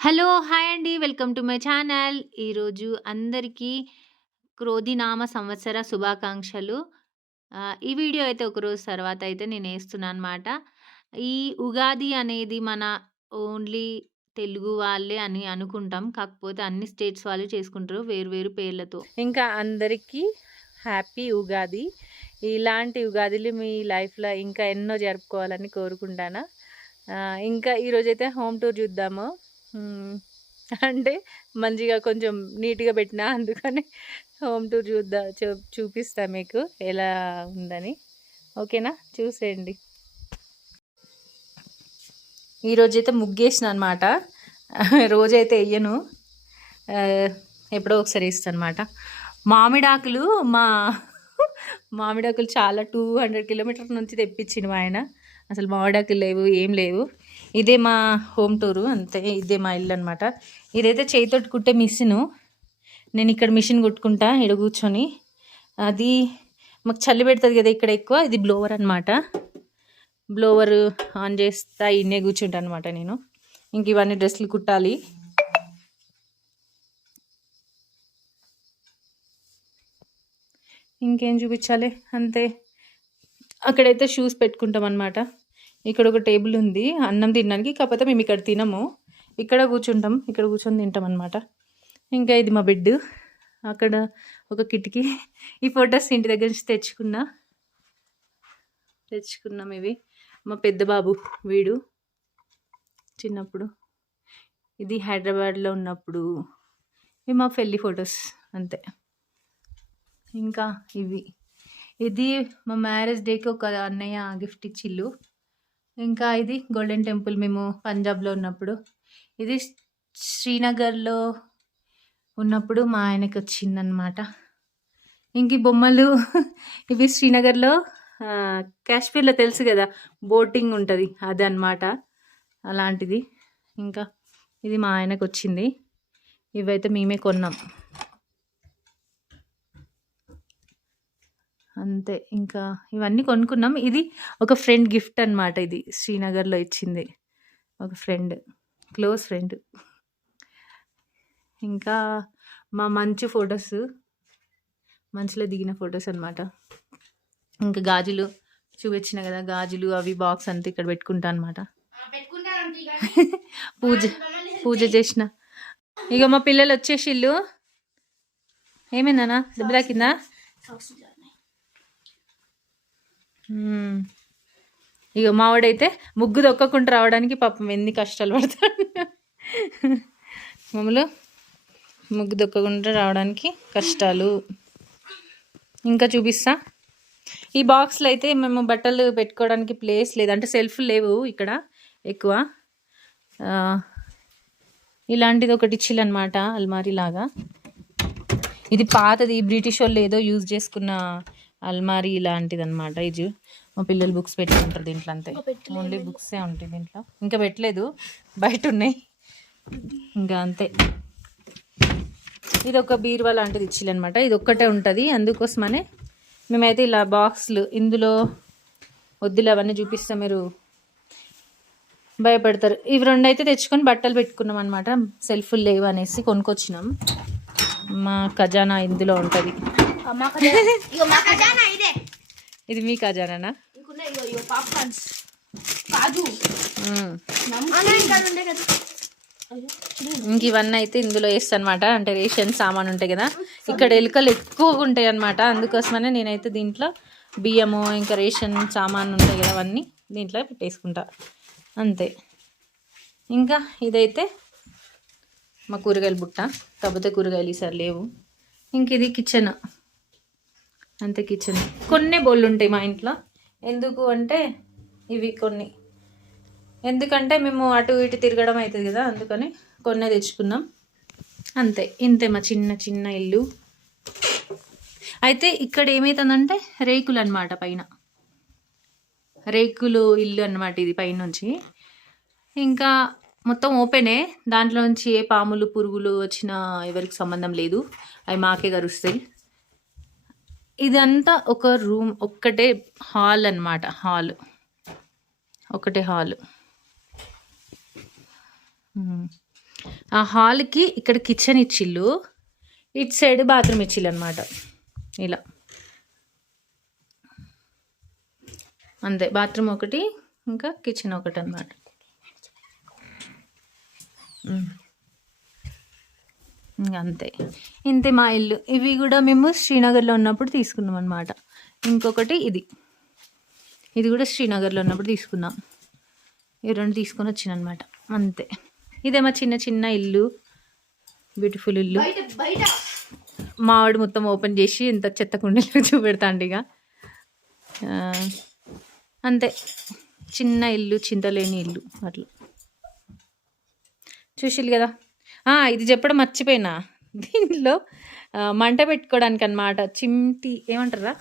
Hello! Hi అండి. Welcome to my channel. ఈరోజు అందరికీ క్రోధినామ సంవత్సర శుభాకాంక్షలు. ఈ వీడియో అయితే ఒకరోజు తర్వాత అయితే నేనేస్తున్నానన్నమాట. ఈ ఉగాది అనేది మన ఓన్లీ తెలుగు వాళ్ళే అని అనుకుంటాం. కాకపోతే అన్ని స్టేట్స్ వాళ్ళు చేసుకుంటారు వేరు వేరు పేర్లతో. ఇంకా అందరికీ హ్యాపీ ఉగాది. ఇలాంటి ఉగాదిలు మీ లైఫ్‌లో ఇంకా ఎన్నో జరుపుకోవాలని కోరుకుంటాను. ఇంకా ఈరోజైతే హోమ్ టూర్ చూద్దాము. అంటే మంచిగా కొంచెం నీట్‌గా పెట్టినా అందుకని హోమ్ టూర్ చూపిస్తా మీకు ఎలా ఉందని. ఓకేనా? చూసేయండి. ఈరోజైతే ముగ్గేసిన అనమాట. రోజైతే ఎయ్యను. ఎప్పుడో ఒకసారి వేస్తానమాట. మామిడాకులు మామిడాకులు చాలా 200 కిలోమీటర్ల నుంచి తెప్పించిండు మా ఆయన. అసలు మామిడాకులు లేవు, ఏం లేవు. ఇదే మా హోమ్ టూరు, అంతే. ఇదే మా ఇల్లు అనమాట. ఇదైతే చేయితోటి కుట్టే మిషను. నేను ఇక్కడ మిషన్ కుట్టుకుంటా ఇక్కడ కూర్చొని. అది మాకు చలి పెడుతుంది కదా ఇక్కడ ఎక్కువ. ఇది బ్లోవర్ అనమాట. బ్లోవర్ ఆన్ చేస్తా ఇన్నే కూర్చుంటా అనమాట నేను. ఇంక ఇవన్నీ డ్రెస్సులు కుట్టాలి. ఇంకేం చూపించాలి, అంతే. అక్కడైతే షూస్ పెట్టుకుంటాం అనమాట. ఇక్కడ ఒక టేబుల్ ఉంది అన్నం తినడానికి. కాకపోతే మేము ఇక్కడ తినము, ఇక్కడ కూర్చుంటాం. ఇక్కడ కూర్చొని తింటాం అనమాట. ఇంకా ఇది మా బెడ్. అక్కడ ఒక కిటికీ. ఈ ఫొటోస్ ఇంటి దగ్గర నుంచి తెచ్చుకున్నాం. ఇవి మా పెద్ద బాబు, వీడు చిన్నప్పుడు. ఇది హైదరాబాద్లో ఉన్నప్పుడు. ఇవి మా పెళ్ళి ఫొటోస్, అంతే. ఇంకా ఇది మా మ్యారేజ్ డేకి ఒక అన్నయ్య గిఫ్ట్ ఇచ్చిళ్ళు. ఇంకా ఇది గోల్డెన్ టెంపుల్, మేము పంజాబ్లో ఉన్నప్పుడు. ఇది శ్రీనగర్లో ఉన్నప్పుడు మా ఆయనకి వచ్చిందనమాట. ఇంక ఈ బొమ్మలు ఇవి శ్రీనగర్లో కాశ్మీర్లో తెలుసు కదా, బోటింగ్ ఉంటుంది, అది అనమాట. అలాంటిది. ఇంకా ఇది మా ఆయనకు వచ్చింది. ఇవైతే మేమే కొన్నాం, అంతే. ఇంకా ఇవన్నీ కొనుక్కున్నాం. ఇది ఒక ఫ్రెండ్ గిఫ్ట్ అనమాట. ఇది శ్రీనగర్లో ఇచ్చింది ఒక ఫ్రెండ్, క్లోజ్ ఫ్రెండ్. ఇంకా మా మంచు ఫొటోస్, మంచులో దిగిన ఫొటోస్ అనమాట. ఇంకా గాజులు చూపించిన కదా, గాజులు అవి బాక్స్ అంతా ఇక్కడ పెట్టుకుంటా అనమాట. పూజ చేసిన. ఇక మా పిల్లలు వచ్చేసిళ్ళు. ఏమైందనా, దెబ్బ తాకిందా? ఇక మావాడైతే ముగ్గు దొక్కకుండా రావడానికి పాపం ఎన్ని కష్టాలు పడతాడు. మమ్మల్ని ముగ్గు దొక్కకుండా రావడానికి కష్టాలు. ఇంకా చూపిస్తా. ఈ బాక్స్లో అయితే మేము బట్టలు పెట్టుకోవడానికి ప్లేస్ లేదు, అంటే సెల్ఫ్ లేవు ఇక్కడ ఎక్కువ. ఇలాంటిది ఒకటి ఇచ్చిల్లనమాట, అల్మారీ లాగా. ఇది పాతది, బ్రిటిష్ వాళ్ళు ఏదో యూజ్ చేసుకున్న అల్మారీ లాంటిది అనమాట. ఇది మా పిల్లలు బుక్స్ పెట్టుకుంటారు దీంట్లో, అంతే. ఓన్లీ బుక్సే ఉంటాయి దీంట్లో, ఇంకా పెట్టలేదు, బయట ఉన్నాయి ఇంకా, అంతే. ఇది ఒక బీరువా లాంటిది ఇచ్చిల్లనమాట. ఇది ఒక్కటే ఉంటుంది, అందుకోసమనే మేమైతే ఇలా బాక్స్లు. ఇందులో వద్దులు అవన్నీ చూపిస్తాం, మీరు భయపడతారు. ఇవి రెండు అయితే తెచ్చుకొని బట్టలు పెట్టుకున్నాం అనమాట. సెల్ఫ్లు లేవు అనేసి కొనుక్కొచ్చినాం. మా ఖజానా ఇందులో ఉంటుంది. ఇది మీ ఖజానా? ఇంక ఇవన్నీ అయితే ఇందులో వేస్తానమాట. అంటే రేషన్ సామాన్ ఉంటాయి కదా, ఇక్కడ ఎలుకలు ఎక్కువగా ఉంటాయి అనమాట. అందుకోసమనే నేనైతే దీంట్లో బియ్యము, ఇంకా రేషన్ సామాన్ ఉంటాయి కదా, అవన్నీ దీంట్లో పెట్టేసుకుంటా, అంతే. ఇంకా ఇదైతే మా కూరగాయల బుట్ట, కాకపోతే కూరగాయలు ఈసారి లేవు. ఇంక ఇది కిచెన్, అంతే. కిచెన్ కొన్ని బౌళ్ళు ఉంటాయి మా ఇంట్లో. ఎందుకు అంటే ఇవి కొన్ని, ఎందుకంటే మేము అటు ఇటు తిరగడం అవుతుంది కదా, అందుకని కొన్నే తెచ్చుకున్నాం, అంతే. ఇంతే మా చిన్న ఇల్లు. అయితే ఇక్కడ ఏమవుతుందంటే రేకులు అనమాట, పైన రేకులు ఇల్లు అనమాట ఇది పైనుంచి. ఇంకా మొత్తం ఓపెనే, దాంట్లో నుంచి ఏ పాములు పురుగులు వచ్చినా ఎవరికి సంబంధం లేదు, అవి మాకే కరుస్తాయి. ఇదంతా ఒక రూమ్, ఒక్కటే హాల్ అనమాట. ఒకటే హాల్. ఆ హాల్కి ఇక్కడ కిచెన్ ఇచ్చిళ్ళు, ఇటు సైడ్ బాత్రూమ్ ఇచ్చిళ్ళు అనమాట. ఇలా అంతే, బాత్రూమ్ ఒకటి ఇంకా కిచెన్ ఒకటి అనమాట. ఇంకా అంతే, ఇంతే మా ఇల్లు. ఇవి కూడా మేము శ్రీనగర్లో ఉన్నప్పుడు తీసుకున్నాం అనమాట. ఇంకొకటి ఇది కూడా శ్రీనగర్లో ఉన్నప్పుడు తీసుకున్నాం. ఈ రెండు తీసుకొని వచ్చిన అనమాట. అంతే, ఇదే మా చిన్న ఇల్లు, బ్యూటిఫుల్ ఇల్లు. మావాడు మొత్తం ఓపెన్ చేసి ఇంత చెత్త కుండీలో చూపెడతాండి. ఇక అంతే, చిన్న ఇల్లు, చింతలేని ఇల్లు అట్లా. చూసిల్లు కదా. ఇది చెప్పడం మర్చిపోయినా, దీనిలో మంట పెట్టుకోవడానికి అనమాట. ఏమంటారా,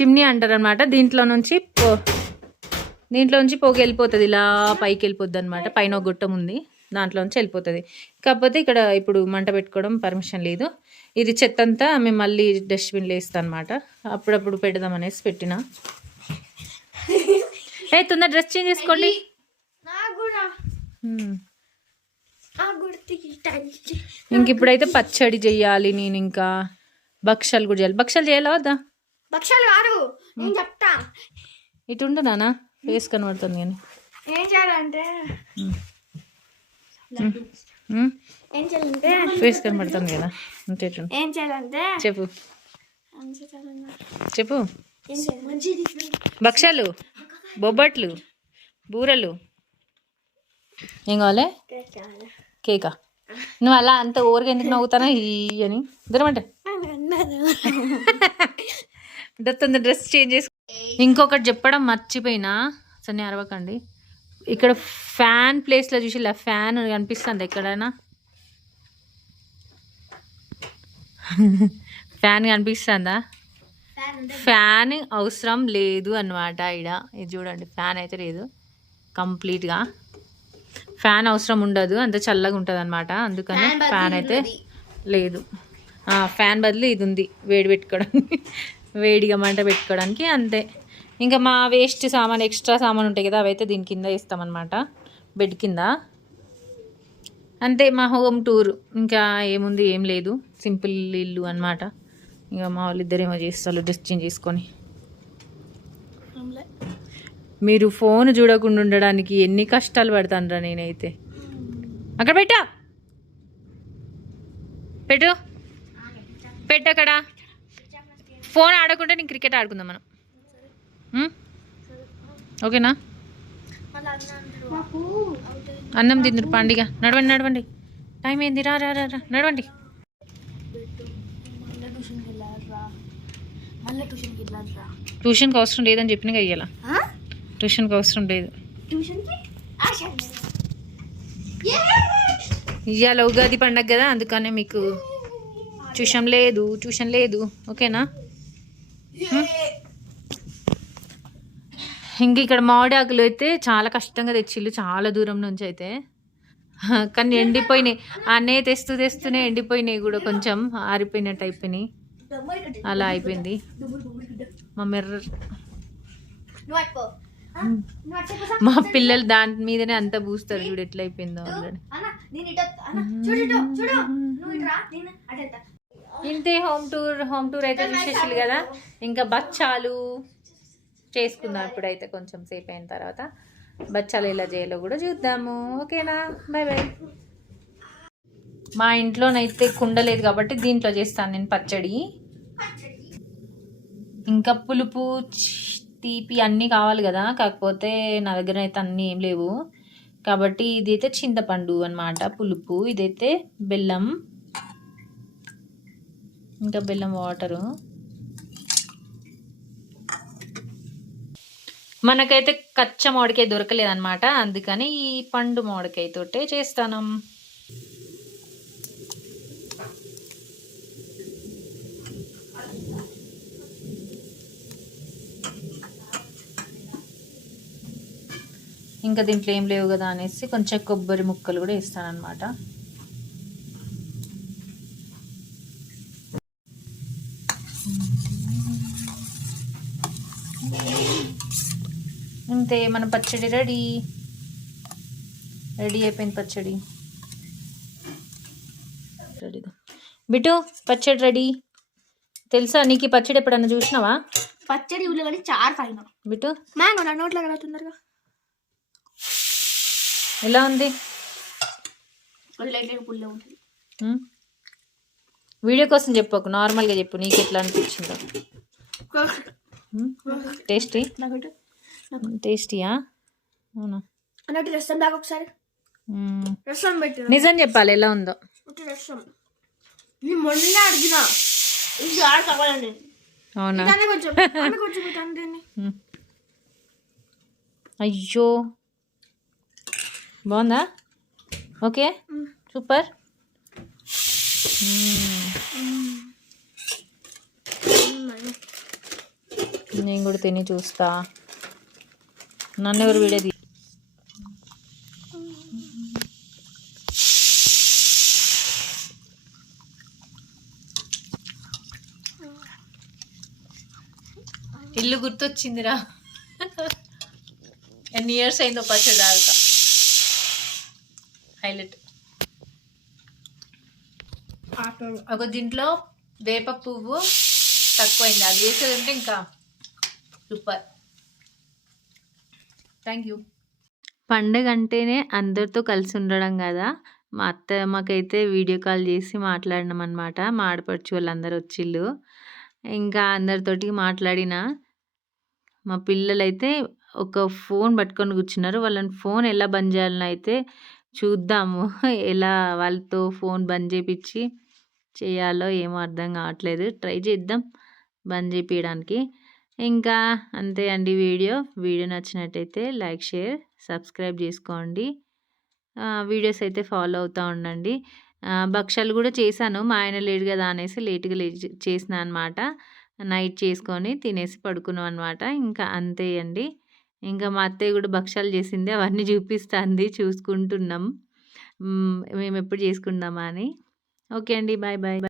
చిమ్నీ అంటారు అనమాట. దీంట్లో నుంచి పొగ వెళ్ళిపోతుంది, ఇలా పైకి వెళ్ళిపోద్ది అనమాట. పైన ఒక గుట్టం ఉంది, దాంట్లో నుంచి వెళ్ళిపోతుంది. కాకపోతే ఇక్కడ ఇప్పుడు మంట పెట్టుకోవడం పర్మిషన్ లేదు. ఇది చెత్త అంతా మేము మళ్ళీ డస్ట్బిన్లో వేస్తాం అనమాట. అప్పుడప్పుడు పెడదాం అనేసి పెట్టిన. తొందర డ్రెస్ చేంజ్ చేసుకోండి. ఇంక ఇప్పుడైతే పచ్చడి చెయ్యాలి నేను, ఇంకా భక్షాలు కూడా చేయాలి. భక్షాలు చేయాలా వద్దా? భక్షాలు కాదు, నేను చెప్తా. ఇటు ఉండు నాన్న, ఫేస్ కనబడుతుంది కానీ. ఏం చేయాలంటే ఫేస్ కనబడుతుంది కదా, అంతే. ఏం చేయాలంటే చెప్పు. భక్షాలు, బొబ్బట్లు, బూరలు. ఏం కావాలి? కేకా? నువ్వు అలా అంత ఓవర్గా ఎందుకు నవ్వుతానా ఈ అని దూరమంటే తొందర డ్రెస్ చేంజ్ చేసుకో. ఇంకొకటి చెప్పడం మర్చిపోయినా, సరే అరవకండి. ఇక్కడ ఫ్యాన్ ప్లేస్లో చూసి ఇలా ఫ్యాన్ కనిపిస్తుంది ఎక్కడైనా? ఫ్యాన్ కనిపిస్తుందా? ఫ్యాన్ అవసరం లేదు అన్నమాట. ఇది చూడండి, ఫ్యాన్ అయితే లేదు కంప్లీట్గా. ఫ్యాన్ అవసరం ఉండదు, అంత చల్లగా ఉంటుంది అనమాట. అందుకని ఫ్యాన్ అయితే లేదు. ఫ్యాన్ బదులు ఇది ఉంది, వేడి పెట్టుకోవడానికి, వేడిగా మంట పెట్టుకోవడానికి. అంతే. ఇంకా మా వేస్ట్ సామాన్, ఎక్స్ట్రా సామాన్ ఉంటాయి కదా, అవైతే దీని కింద వేస్తామన్నమాట, బెడ్ కింద. అంతే మా హోమ్ టూర్. ఇంకా ఏముంది, ఏం లేదు, సింపుల్ ఇల్లు అనమాట. ఇంకా మా వాళ్ళు ఇద్దరేమో చేస్తారు డ్రెస్ చేంజ్ చేసుకొని. మీరు ఫోన్ చూడకుండా ఉండడానికి ఎన్ని కష్టాలు పడతానరా నేనైతే. అక్కడ పెట్టు అక్కడ. ఫోన్ ఆడకుండా నేను క్రికెట్ ఆడుకుందాం మనం, ఓకేనా? అన్నం తిందురు పండుగ. నడవండి, టైం ఏంది, రా నడవండి. ట్యూషన్కి అవసరం లేదని చెప్పిన ఇయ్యాల. ట్యూషన్కి అవసరం లేదు. ఇవాళ ఉగాది పండగ కదా, అందుకనే మీకు ట్యూషన్ లేదు, ఓకేనా? ఇంక ఇక్కడ మామిడి ఆకులు అయితే చాలా కష్టంగా తెచ్చిళ్ళు, చాలా దూరం నుంచి అయితే. కానీ ఎండిపోయినాయి, అన్నయ్య తెస్తూనే ఎండిపోయినాయి కూడా, కొంచెం ఆరిపోయినట్టు అయిపోయినాయి. అలా అయిపోయింది మా మా పిల్లలు దాని మీదనే అంత పూస్తారు. చూడు ఎట్లా అయిపోయిందో ఆల్రెడీ. ఇంతే హోమ్ టూర్ అయితే చూసేసారు కదా. ఇంకా బచ్చాలు చేసుకుందాం ఇప్పుడైతే, కొంచెం సేపు అయిన తర్వాత బచ్చాలు ఎలా చేయాలో కూడా చూద్దాము, ఓకేనా? బాయ్. మా ఇంట్లోనైతే కుండ లేదు కాబట్టి దీంట్లో చేస్తాను నేను పచ్చడి. ఇంకా పులుపు, తీపి అన్నీ కావాలి కదా, కాకపోతే నా దగ్గర అయితే అన్నీ ఏం లేవు కాబట్టి ఇదైతే చింతపండు అన్నమాట పులుపు, ఇదైతే బెల్లం, ఇంకా బెల్లం వాటరు. మనకైతే కచ్చ మామిడికాయ దొరకలేదన్నమాట, అందుకని ఈ పండు మామిడికాయ తోటే చేస్తాను. ఇంకా దీంట్లో ఏం లేవు కదా అనేసి కొంచెం కొబ్బరి ముక్కలు కూడా వేస్తానన్నమాట. అంతే, మన పచ్చడి రెడీ. రెడీ అయిపోయింది పచ్చడి. రెడీ బిటు, పచ్చడి రెడీ. తెలుసా నీకు ఈ పచ్చడి ఎప్పుడన్నా చూసినావా పచ్చడి ఉల్లిగడ్డ చారు పైన బిటు? మ్యాంగో నా నోట్లో కదా తొందరగా ఎలా ఉంది? లైట్ పుల్ల ఉంటుంది. ఉమ్. వీడియో కోసం చెప్పకు, నార్మల్గా చెప్పు నీకు ఎట్లా అనిపించిందో. టేస్టీ టేస్టీయా? అవునా? అన్నట్టు రసం దాకా ఒకసారి రసం పెట్టు. నిజం చెప్పాలి ఎలా ఉందో. రసం నేను మొన్న అడిగినా ఇది ఆడ కావాలండి. అవునా? కొంచెం కొంచెం పెట్టండి. అయ్యో బాగుందా? Okay super. నేను కూడా తిని చూస్తా. నన్ను ఎవరు వీడియో ఇల్లు గుర్తొచ్చిందిరా. ఎన్ని ఇయర్స్ అయిందో పచ్చడి తాగుతా. హైలైట్. ఒక దీంట్లో వేప పువ్వు తక్కువైంది, అది వేసేది ఉంటే ఇంకా సూపర్. Thank you. పండగ అంటేనే అందరితో కలిసి ఉండడం కదా. మా మాకైతే వీడియో కాల్ చేసి మాట్లాడినాం అనమాట. మా ఆడపడుచు వాళ్ళందరూ వచ్చిళ్ళు. ఇంకా అందరితోటి మాట్లాడిన. మా పిల్లలైతే ఒక ఫోన్ పట్టుకొని కూర్చున్నారు. వాళ్ళని ఫోన్ ఎలా బంద్ చేయాలని అయితే చూద్దాము. ఎలా వాళ్ళతో ఫోన్ బంద్ చేపించి చేయాలో ఏమో అర్థం కావట్లేదు. ట్రై చేద్దాం బంద్ చేపించడానికి. ఇంకా అంతే అండి వీడియో. వీడియో నచ్చినట్టయితే లైక్, షేర్, సబ్స్క్రైబ్ చేసుకోండి. వీడియోస్ అయితే ఫాలో అవుతూ ఉండండి. భక్షాలు కూడా చేశాను. మా ఆయన లేడు కదా అనేసి లేట్గా చేసిన అనమాట. నైట్ చేసుకొని తినేసి పడుకున్నాం అనమాట. ఇంకా అంతే అండి. ఇంకా మా అత్తయ్య కూడా భక్షాలు చేసింది, అవన్నీ చూపిస్తుంది, చూసుకుంటున్నాం మేము ఎప్పుడు చేసుకుందామా అని. ఓకే అండి, బాయ్ బాయ్.